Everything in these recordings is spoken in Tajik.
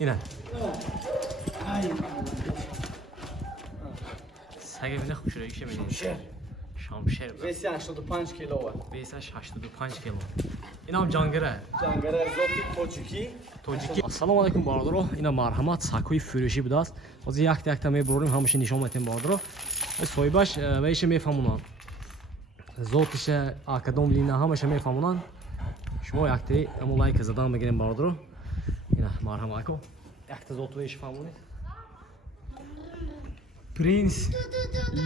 اینه سگه بینه خوب شده ایشه بینه شامشیر ویسی 85 کیلوه ویسش 85 کیلو اینا هم جانگره زوتی توجیکی ассалому алайкум бародаро ина марҳамат сакҳои фурӯшӣ будааст ҳозир якта мебурорем ҳамаша нишон медиҳем бародаро соҳибаш ваиша мефаҳмонанд зотиша акадом лина ҳамаша мефаҳмонанд шумо якта амо лайка задан бигирем бародаро ина марҳамако якта зоту ваиша фаҳмонед принц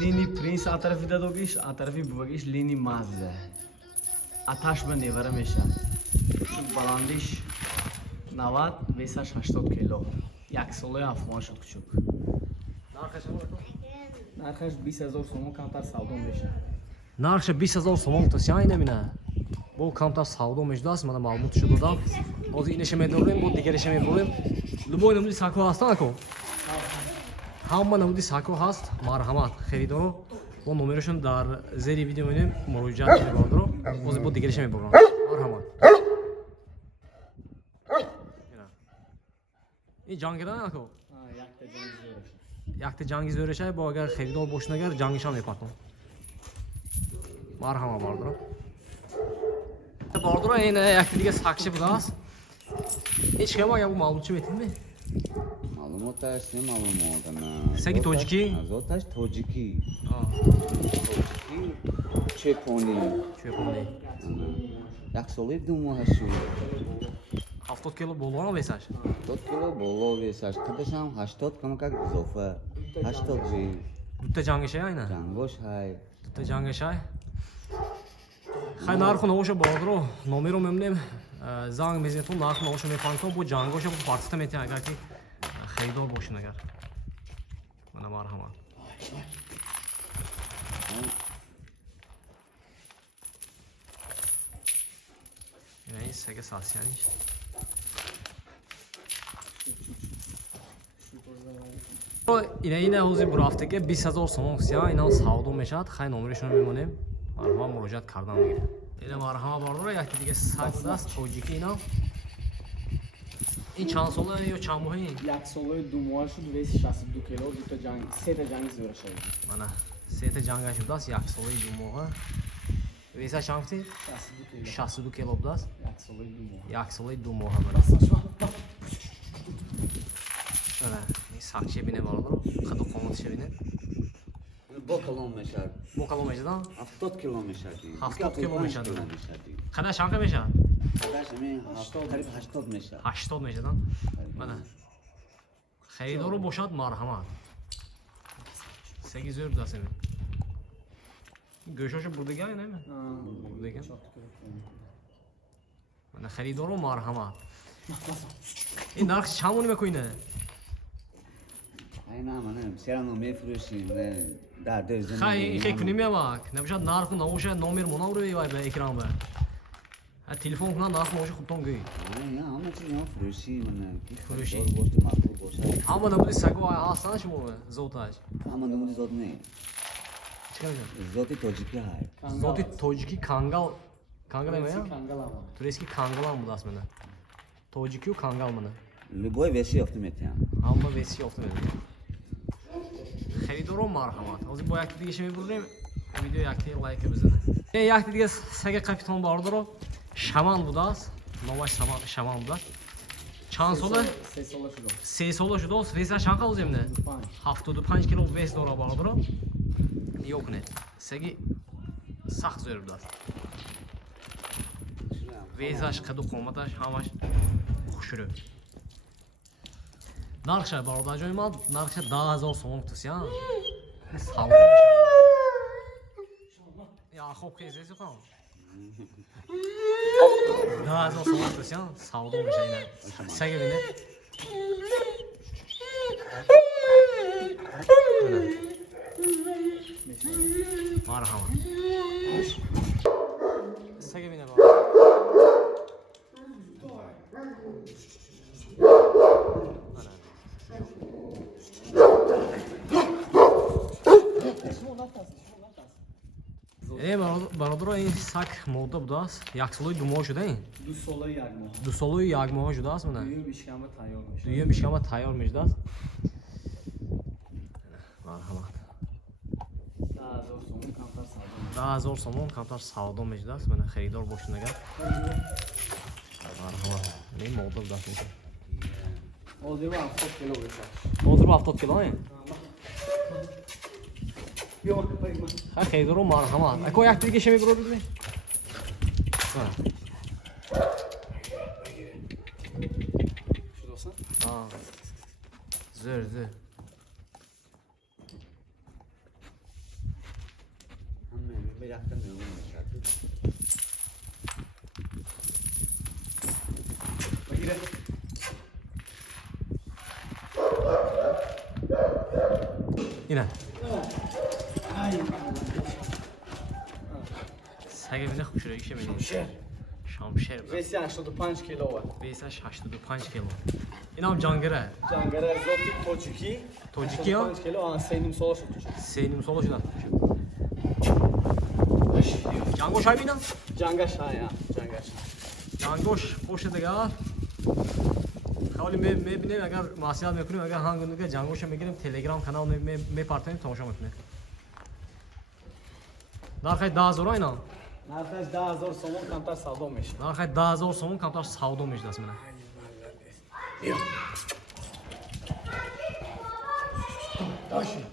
лини принц атарафи дадогиш атарафи бубагиш лини мазда аташ ба невара меша баландиш 90 весаш 80 кило як солаи афғон шуд кучук нархаш 20000 сомон камтар савдо меша нархша 20000 сомон тосяй намина бо камтар савдо мешудааст мана маълумотшо додам ҳозир инаша медорем бо дигареша мебурем любой намуди сакҳо ҳастан ако ҳама намуди сакҳо ҳаст марҳамат херидоро бо номерашон дар зери видео менем муроҷиат мебардро ҳозир бо дигареша мебурам марҳамат این جنگی نه اکو یک جنگی زورشه با اگر خریدار باشه نگر جنگیش هم میپاتم مرحبا باردرا باردرا این یک دیگه ساکشی بود است هیچ که ما یا معلومات چی میتونیم معلومات است نه معلومات نه سگی توجیکی زوتاش توجیکی چه پونی یک سالی دو ماه شد 70 کیلو боло весаш 70 кило боло весаш қадашам 80 кама как изофа 80 жи дута ҷангашай айна ҷангош ҳай дута ҷангашай хай нарху навоша бодро номеро мемнем занг мезетон нарху навоша мефаҳмтон бо ҷангоша бо партита метин агар ки херидор бошин агар мана марҳамат ин сага сасяниш ина ҳозир бурафтага 20000 сомон хусия ина савдо мешавад хай номерашон мемонем марҳама муроҷиат кардан мегирем ина марҳама бардора якти дига саг будааст тоҷики ина ин чанд сола ё чанд моҳи як солаи ду моҳа шуд веси 62 кило дута ҷанг сета ҷанги зӯра шавид мана сета ҷанга шудааст як солаи ду моҳа веса чанд гуфтӣ 62 кило будааст як солаи ду моҳа сакче бине бародаро қаду қоматиша бине бо калом мешад бо калом мешадан 70 кило мешади 70 кило мешади қадаш чанд мешад қадаш ами қариб 80 мешад 80 мешадан мана херидоро бошад марҳамат сеги зӯр будааст ами гӯшошо бурдага нами бурдага мана херидоро марҳамат ин нарх чамони мекунӣ ай на мана серано мефурӯшим дар дерза хай хе куним ямак набошад нарху навоша номер монавро вай ба экран ба телефон кунан нарх навоша худтон гӯй ай ҳама чиз ям фурӯши мана фурӯши бошад мақбул бошад ҳама намуди саго ҳастан шумо зоташ ҳама намуди зот не зоти тоҷики ҳай зоти тоҷики кангал кангал мая турески кангалам будааст мана тоҷикию кангал мана любой веси ёфта метавонам ҳама веси ёфта метавонам херидоро марҳамат ҳозир бо якти дигаша мебурем видео якти лайка бизанед якти дига сага капитон бардоро шаман будааст номаш шаман будааст чанд сола 3 сола шудааст веса чанд қал оземне 75 кило вес дора бардоро ё кунед саги сахт зӯр будааст весаш қаду қоматаш ҳамаш хушрӯ нархша бародарҷои ман нархша 10000 сомон тусия я хоб кезеси хам 10000 сомон тусия савдо меша ина сага бине марҳамат сага бине ба برادر این سگ مورده بوده است. یک سالوی دو ماه شده این. 2 ساله یک ماه. 2 سالوی یک ماه شده است منه. دیگه بیشکم تیار میشه. دیگه میشکم تیار میشده است. مرحمت. 10,000 سوم کمتر 10,000 سودا. سوم میشده است. من خریدار باشین اگر. مرحمت. این مورده بوده است. حاضر با 70 کیلو بشه. حاضر با 70 کیلو این. بیا پای من. خیلی رو مرحمت. اکو یک دیگه شمی برو ببین. شدوسن؟ زر. همه میرفتم میامون میشد. بگیره. اینه. ای سگه بینه خوب شده ایشه میدید. شمشیر. شمشیر. ویسی 85 کیلو است. بیسش 85 کیلو. این هم جانگره. جانگره زوتی توجیکی. توجیکی ها؟ 85 کیلو آن 3 سال شد. 3 سال شده. جانگوش های بینم؟ جانگش های جانگش. جانگوش پشت دیگر. خالی میبینیم اگر معصیت میکنیم اگر هنگونه جانگوش میگیریم تلگرام کانال میپارتیم تماشا میکنیم. در خیلی 10,000 اینا. نرخش 10,000 سوم کمتر سودا میشه. در خیلی 10,000 سوم کمتر سودا میشه دست منه. بیا. داشی.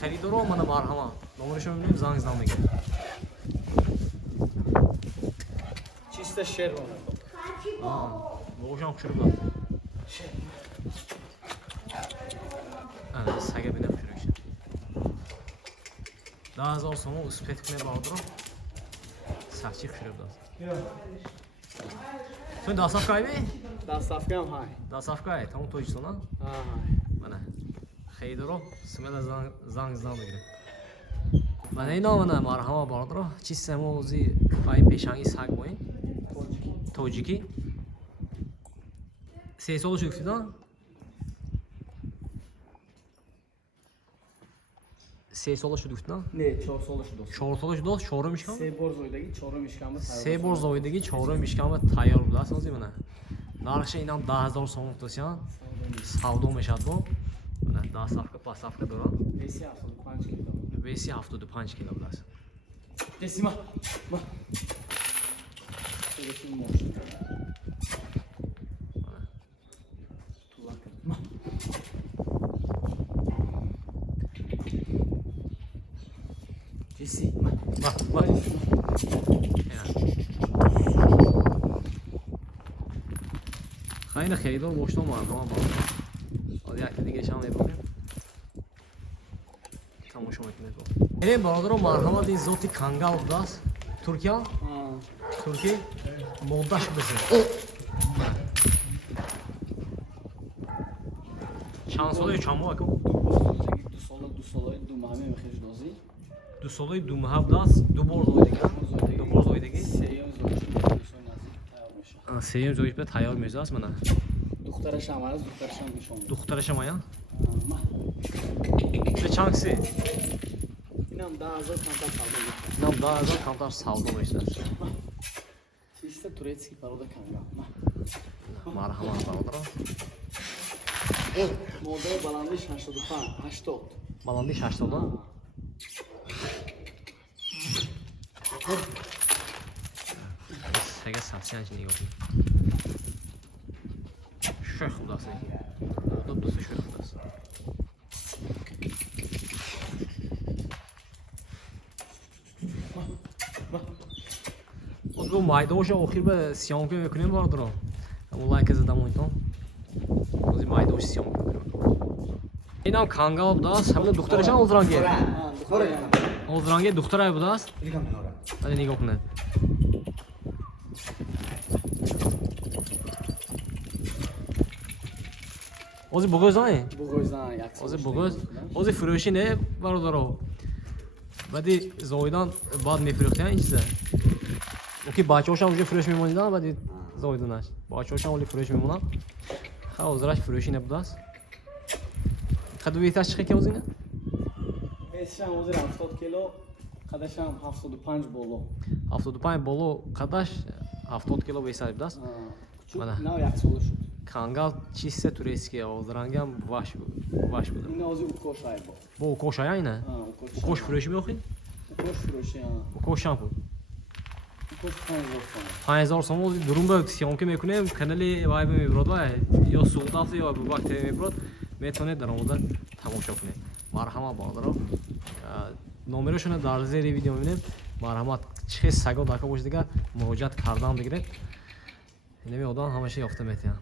خریدارو منو مرحمت. نمرشو میبینیم زنگ میگه. چیست شیر رو بوشم شروع بود. سگه بینه شروع شد. 10,000 سوم اسپیت کنه باردرو. سرچی شروع بود. تو داستان کاری می؟ دست کم های. داستان کاری. تمام تویش تو نه؟ منه. خیلی رو سمت زنگ میگیره. من اینا منه مرحمت باردرو. چی سموزی پای پیشانگی سگ باین؟ توجیکی. 3 سال شد کردن؟ 3 سال شد کردن؟ نه 4 سال شد. 4 سال شد. 4 میشکم؟ 3 بار زایدگی 4 میشکم. 3 بار زایدگی 4 میشکم تیار بود است از منه. نرخش اینم 10,000 سوم توسیان. سودا میشد با. منه 10 صفحه پس صفحه دارم. بیسی 75 کیلو. بیسی 75 کیلو بود است. بیسی ما. چه موش. بیسی ما. خیلی خریدار باشتم مرحمت با. یک دیگه شام میبریم. تماشا میکنید. این برادر مرحمت این زوتی کانگال بود است. ترکیه؟ ترکیه مودش بسه. چند ساله چند ماه کن؟ 2 سال 2 ماه میخوش دوزی. 2 ساله 2 ماه بود است. 2 بار زایدگی. 2 بار زایدگی. سیم زویش به تیار میشه است منه. دخترش هم است. دخترش هم میشون. دخترش هم آیا؟ به چند سی؟ اینم 10,000 کمتر سودا میشه. اینم 10,000 کمتر سودا میشه است. چیست تورецکی پرودا کانگال. مرحمت برادر. مودل بلندیش 85 80. بلندیش 80. سگه سبسیان چی نگاه کنید. شوخ بود است. دوست شوخ بود است. از مایداش آخر به سیام که بکنیم باردرم. اون لایک زدم اونجا. از مایداش سیام بکنیم. اینم کانگال بود است. همون دخترش هم اوزرانگه. اوزرانگه دختره بود است. ولی نگاه کنید. اوزی بگوز نه؟ بگوز نه یک سال. اوزی بگوز. اوزی فروشی نه برادرو. بعدی زایدان بعد میفروختن این چیزه. اوکی بچه‌هاش هم اونجا فروش میمونیدن بعدی زایدانش. بچه‌هاش هم ولی فروش میمونن. خب اوزراش فروشی نبود است. خدو بیتاش چه که اوزینه؟ بیشتر اوزی 70 کیلو. Qadasham 75 bolo. 75 боло қадаш 70 кило весад будаст. Kuchuk Mana. nav 1 so'li shu. Kangal чисто турецкий, озрангам ваш буд. Ina o'zi ukoshay bor. Бо кош айна. Ha, ukosh. Кош фурӯшӣ меохин? Ukosh furushi, ha. Кош шампу. Ukosh 5000 so'm. 5000 сом ози дурун ба сиёмка мекунем, канали вайб мебирод вай ё Суғдавт ё Абубак ТВ мебирод, метавонед дар онда тамошо кунед. Марҳамат бародаро. Номерошона дар зери видео мебинем. Марҳамат. Чӣ саго дака бош дигар муроҷиат кардан бигиред. Инами одам ҳамаша ёфта метавонад.